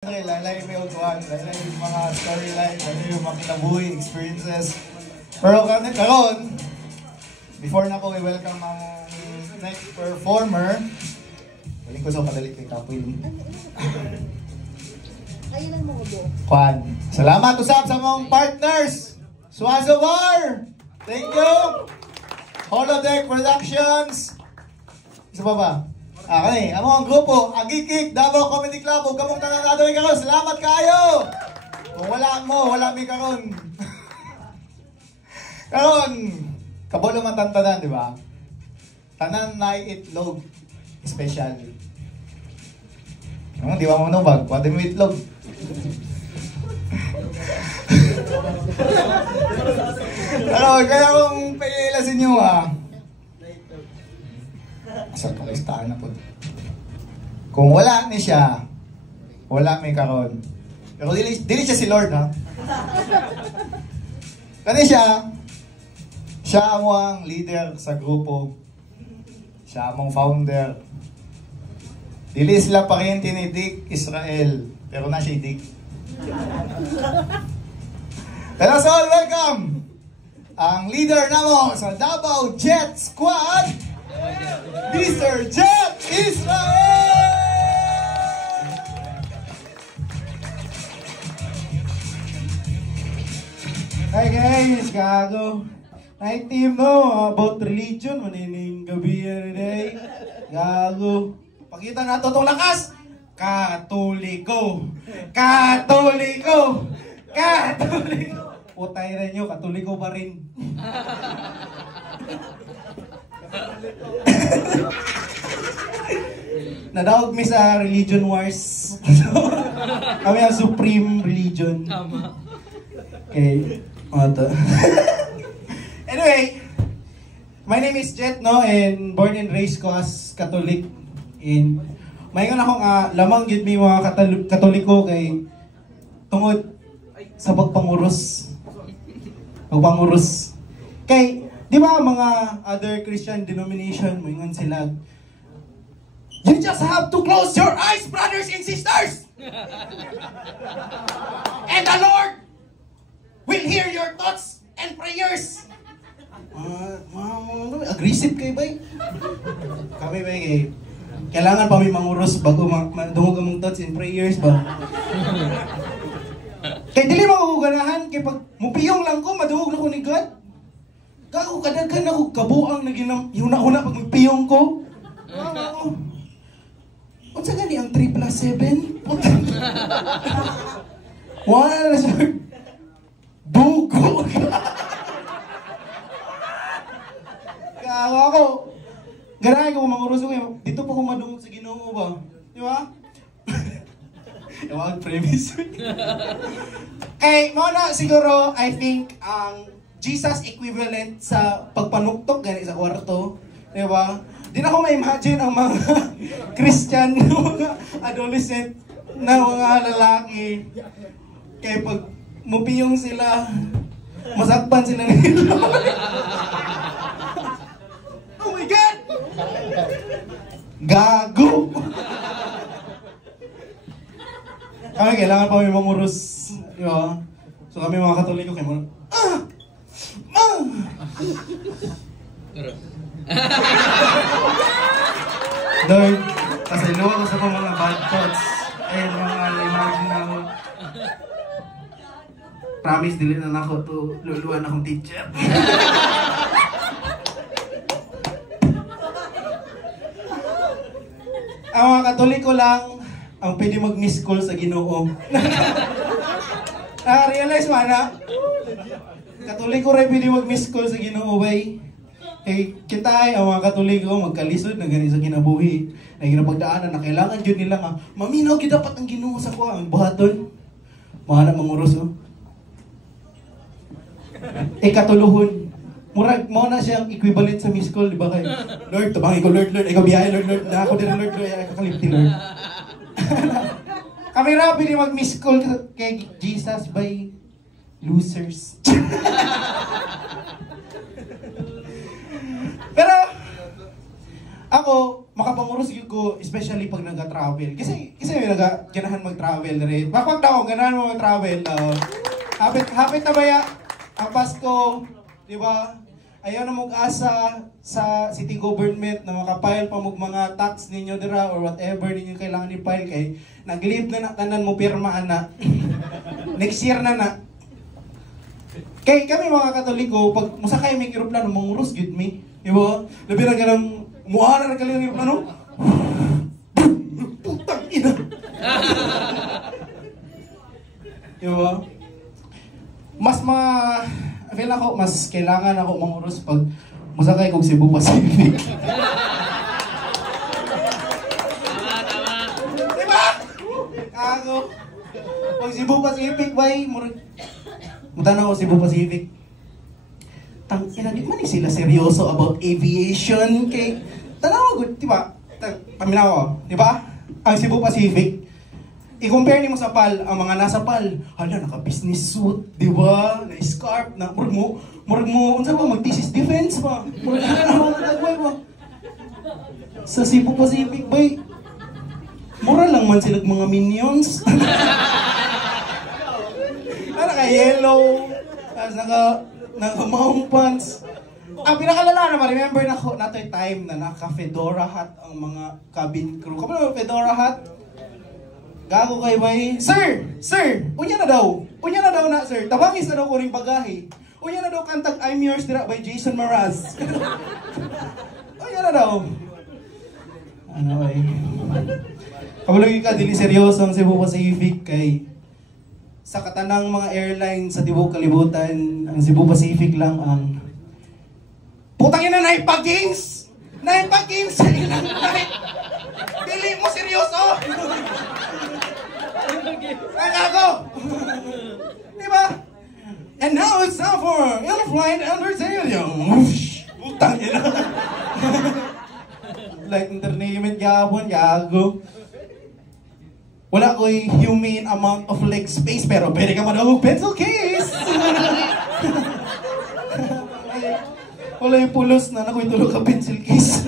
Laylay may utuan, laylay yung mga storyline, laylay yung mga kinabuhi, experiences. Pero karon, before na ko i-welcome ang next performer, balik ko sa kadalik kay Kapoy. Ayun ang mga bo. Juan, salamat usap sa mong partners! Suazo Bar! Thank you! Holodeck Productions! Isa pa ba? Okay, amo ang grupo, Agikik, Davao Comedy Club, ug kamong tanan adoy karon. Salamat kaayo. Kung wala mo, wala mi karon. Karon, kabalo man tanan, di ba? Tanan na itlog special. Di ba mo nubag? Pwede mo itlog. Kaya kung paiila sa inyo sa pag-istaan na po. Kung wala ni siya, wala may karon. Pero dili siya si Lord, ha? Kani siya mo ang leader sa grupo. Siya among founder. Dili sila pariente ni Dick Israel, pero na siya Dick. Hello sa all, welcome! Ang leader namo sa Davao Jet Squad, Mr. Jet Israel! Hi guys, gago. Night team no, about religion, manining gabi yan day. Gago. Pakita nato tong lakas. Katoliko. Katoliko. Katoliko. Putay rin nyo, katoliko pa rin. Nadawag mi sa religion wars. Kami ang supreme religion. Okay. Anyway, my name is Jet, no, and born and raised ko as Catholic. And mayon akong lamang gid mi mga Katoliko kay tungod sa pagpanguros. Pagpanguros. Kay di ba mga other Christian denomination, mayon sila, you just have to close your eyes, brothers and sisters! And the Lord will hear your thoughts and prayers! Aggressive kayo ba? Kami ba kailangan pa may manguros bago madungog ang thoughts and prayers ba? Kaya dili makakuganahan, kaya pag mupiyong lang ko, madungog na ko ni God. Gago, kadaghan ako kabuang na huna-huna pag magpiyong ko. Unsa gani ang 3 plus 7? Wala na siya. Dugo. Gago ako. Ganahin ko mangurus ko. Dito pa ko madungog sa Ginoo ba? Di ba? Ewan premise. Mo na siguro, I think, ang Jesus equivalent sa pagpanuktok gani sa kwarto, di ba? Di na ko ma-imagine ang mga Christian, mga adolescent na mga lalaki. Kaya pag mupiyong sila, masakpan sila nila. Oh my God! Gago! Kami kailangan pa may mangurus, di ba? So kami mga Katoliko kayo Lord, kasi luwa ko sa mga bad thoughts and mga imaginal. Promise, dili na ako to luluan akong teacher. Ang mga Katoliko lang ang pwede mag-miss call sa Ginoo. Realize mo na? Katoliko rin pwede mag-miss call sa Ginoo, bay. Eh, kita ay, ang mga Katoliko, magkalisod na ganit sa kinabuhi. Na ginapagdaanan na kailangan dyan nila nga, maminaw gid dapat ang Ginoo sa kuha, ang buhaton. Mahanap manguros, oh. Eh, katuluhon. Murag mo na siyang equivalent sa miss call, di ba kayo? Lord, tabangi ko, Lord, ikaw biyahe, Lord, na ako din, Lord, ako kalipti, Lord. Kami rapi din mag-miss call kay Jesus by losers. Pero, ako, makapangurus yun ko, especially pag nag-travel. Kasi may ganahan mag-travel rin. Bakwag na ako, ganahan mo mag-travel. Hapit na baya ang Pasko, di ba? Ayaw na mag-asa sa city government na makapile pa mga tax ninyo dira or whatever ninyo kailangan i-file kay nag-leave na tanan mo pirmaan na. Next year na. Kay kami mga Katoliko, pag musakay may eroplano, mangurus gid mi. Di ba? Labi na ganang muara na kali ng eroplano. Putang ina. Di ba? Feel ako, mas kailangan ako mangurus pag musakay kong Cebu Pacific. Diba? Ako. Pag Cebu Pacific, bay, mutana ko Cebu Pacific. Tangina, di man sila seryoso about aviation. Kay, tanaw ko, diba? Paminaw ko, diba? Ang Cebu Pacific, i-compare niyo mo sa PAL, ang mga nasa PAL, hala, naka-business suit, di ba? Na-scarf, murag mo, unsa ba, mag-thesis defense ba? Murag mo, nagway ba? Sa Cebu Pacific, bay, mura lang man sila mga minions. Naka-yellow, tapos naka-mount pants. Ang pinakalala naman, remember na ko, nato'y time na naka-fedora hat ang mga cabin crew. Kapag naman fedora hat, gago kay bay, Sir! Unya na daw na, sir. Tabangis na daw ko ring bagahe. Unya na daw kantag I'm Yours dira by Jason Mraz. Unya na daw. Ano ay? Kabalagi ka, dili seryoso ang Cebu Pacific kay sa katanang mga airline sa tibok kalibutan, ang Cebu Pacific lang ang putang ina na ipag-games! Dili mo seryoso! Nagago! Diba? And now it's time for in-flight entertainment. Putang ina. Flight entertainment, gabon, gago. Wala ko'y humane amount of leg space, pero pwede ka manahog pencil case! Wala yung pulos na nako'y tulog ka pencil case.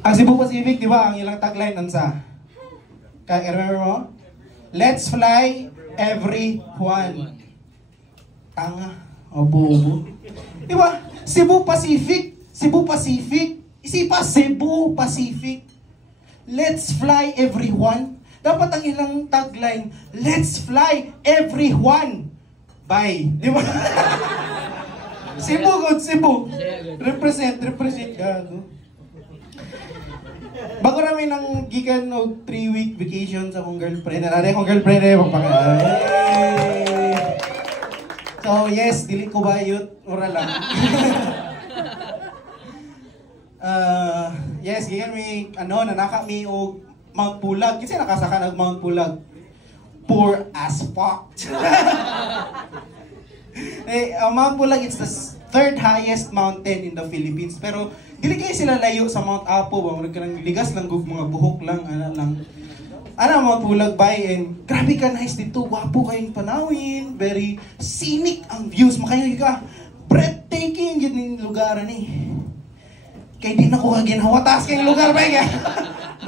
Ang Cebu Pacific, di ba, ang ilang tagline nansa? Kaya remember mo? Let's fly everyone. Tanga. O bobo. Di ba? Cebu Pacific. Isipa Cebu Pacific. Let's fly everyone. Dapat ang ilang tagline, let's fly everyone. Bye. Di ba? Cebu. Represent. Gago. Bago namin nang gikan og 3-week vacation sa akong girlfriend. Nalari akong girlfriend So yes, dili ko bayot. Ura lang. Yes, gikan mi, nanaka mi og Mount Pulag. Kasi nakasaka nag Mount Pulag. Poor as fuck. Mount Pulag, it's the third highest mountain in the Philippines. Pero dili kayo sila layo sa Mount Apo ba? Murag ka nang ligas lang mga buhok lang, Mount Pulag bay, and grabe ka nice dito, wapo kayong panawin, very scenic ang views, makayo ka, breathtaking yun yung lugar ni. Kaya di na ko kaginhawa, taas kayong lugar bay ka.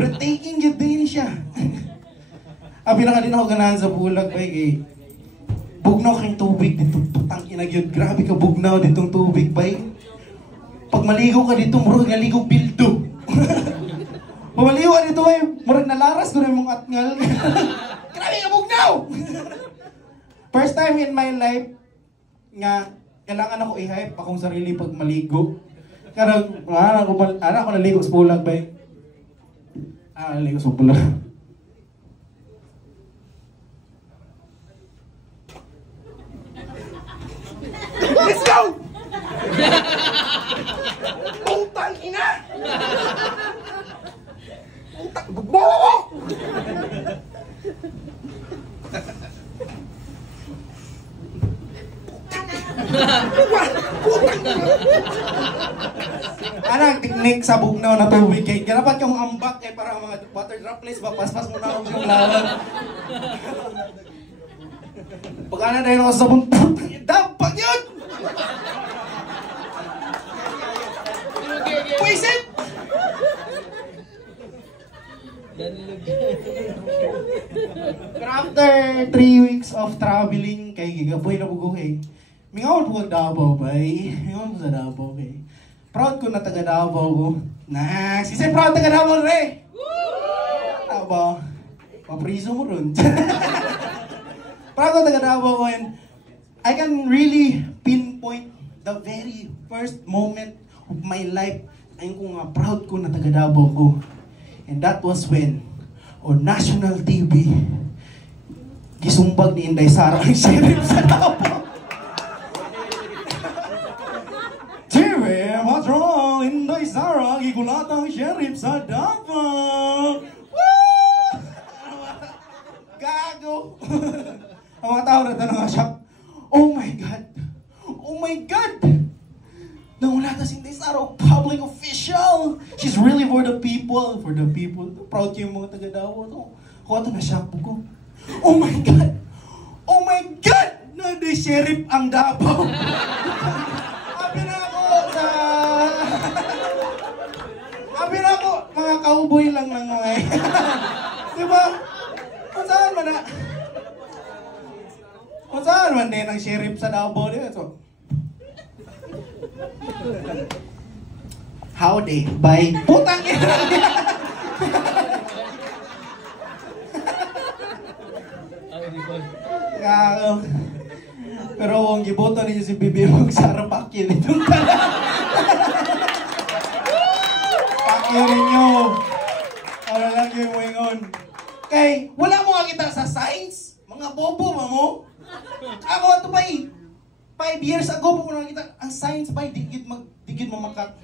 Breathtaking yun din siya. Pinaka din ako ganahan sa Pulag bay kay bugnaw kayong tubig dito, putang inag yun, grabe ka bugnaw ditong tubig bay. Pag maligo ka dito, murag naligo bildo. Pag maligo ka dito, murag nalaras doon yung mong atngal. Grabe ka bugnaw! First time in my life nga, kailangan ako i-hype akong sarili pag maligo. Karang, ako naligo sa Pulag ba? Naligo sa Pulag. Let's go! Putang ina! Putang bugbo! Anong teknik sa bugnaw na tubig kay dapat yung ambak kay para mga water droplets ba paspas mo na ako yung lawan. Pagana dahil ako sa sabon, dampag yun! Puisit! Pero after 3 weeks of traveling, kay gigaboy na buguhay. Mingaw po kag Davao, bay. Mingaw po sa Davao, kay. Proud ko na taga Davao ko. Sisay proud taga Davao, re! Davao. Papriso mo ron. Proud ko taga Davao ko, and I can really pinpoint the very first moment of my life. Ayun ko nga, proud ko na taga Davao ko. And that was when, on national TV, gisumbag ni Inday Sara ang sheriff sa Davao. TV, Matron, Inday Sara, gigulat ang sheriff sa Davao. Woo! Gago! Ang mga tao na tanong nga siya, oh my God! Oh my God! Nawala na si Inday Sara, public official! She's really for the people. For the people. Proud yung mga taga-Davao. Ako ito na-shock ko. Oh my God! Oh my God! Na-day sheriff ang Davao. Sabi na ako sa... Sabi na ako, mga cowboy lang lang mga eh. Diba? Kung saan man na... Kung saan man din ang sheriff sa Davao. So, howdy, bye. Putang ina! Pero kung giboto ninyo si Bibi Sara, pakyo nitong tala. Pakyo ninyo. Para lang yung wingon. Kay, wala mo nga kita sa science. Mga bobo mo. Ako ito ba 5 years ago po nakita ang science ba digid mamakat.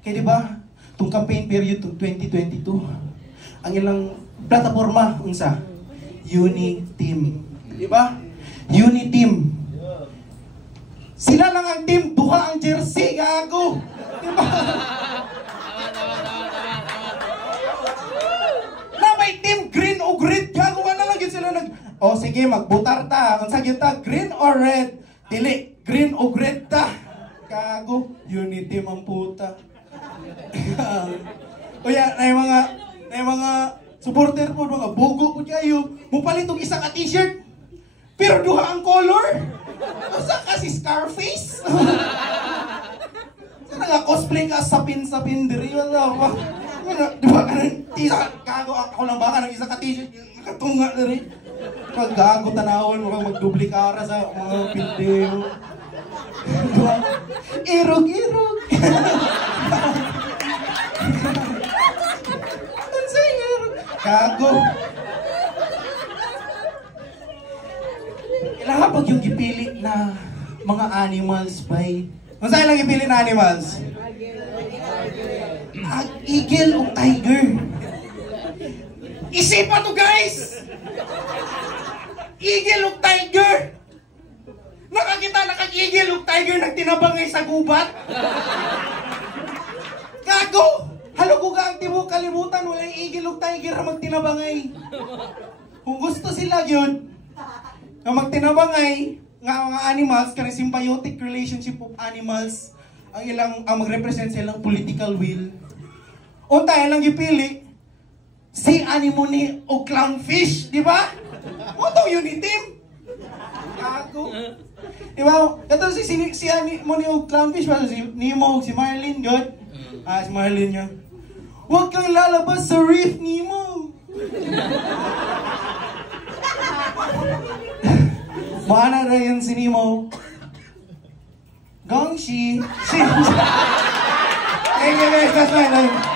Kaya di ba? Tung campaign period tung 2022. Ang ilang plataforma unsa? Uniteam. Di ba? Uniteam. Sila lang ang team, duha ang jersey, gago. Di ba? Na may team green o red, gago na lang yun sila nag. O sige, magbutar ta. Kung sa ta, green or red? Dili, green o red ta. Gago, unity man puta. O yan, na mga supporter po, mga bogo po kayo. Mupalit og isa ka t-shirt. Pero duha ang color. Asa ka si Scarface? Sana nga cosplay ka sapin-sapin diri. Wala ba? Diba ka ng isa, gago ako lang baka ng isa ka t-shirt. Nakatunga diri. Gago tanawon mo kang magduplikara sa mga video. Irog-irog. Ano sa'yo irog? Gago. Kailangan pag yung gipili na mga animals by... Ano sa'yo lang gipili na animals? Eagle o tiger. Isipan to guys! Eagle o tiger! Nakakita nakag-eagle o tiger nagtinabangay sa gubat? Gago! Haluguga ang tibok kalibutan, walang eagle o tiger na magtinabangay. Kung gusto sila yun, na magtinabangay, nga mga animals, kaya symbiotic relationship of animals, ang mag-represent silang political will. Unta, lang gipili, si anemone o clownfish, di ba? O itong uniteam. Gago. Di ba? Ito si anemone o clownfish, si Nemo, si Marlin, good? Si Marlin yun. Huwag kang lalabas sa reef, Nemo. Maana na yun si Nemo. Gongshi. Thank you guys, that's my life.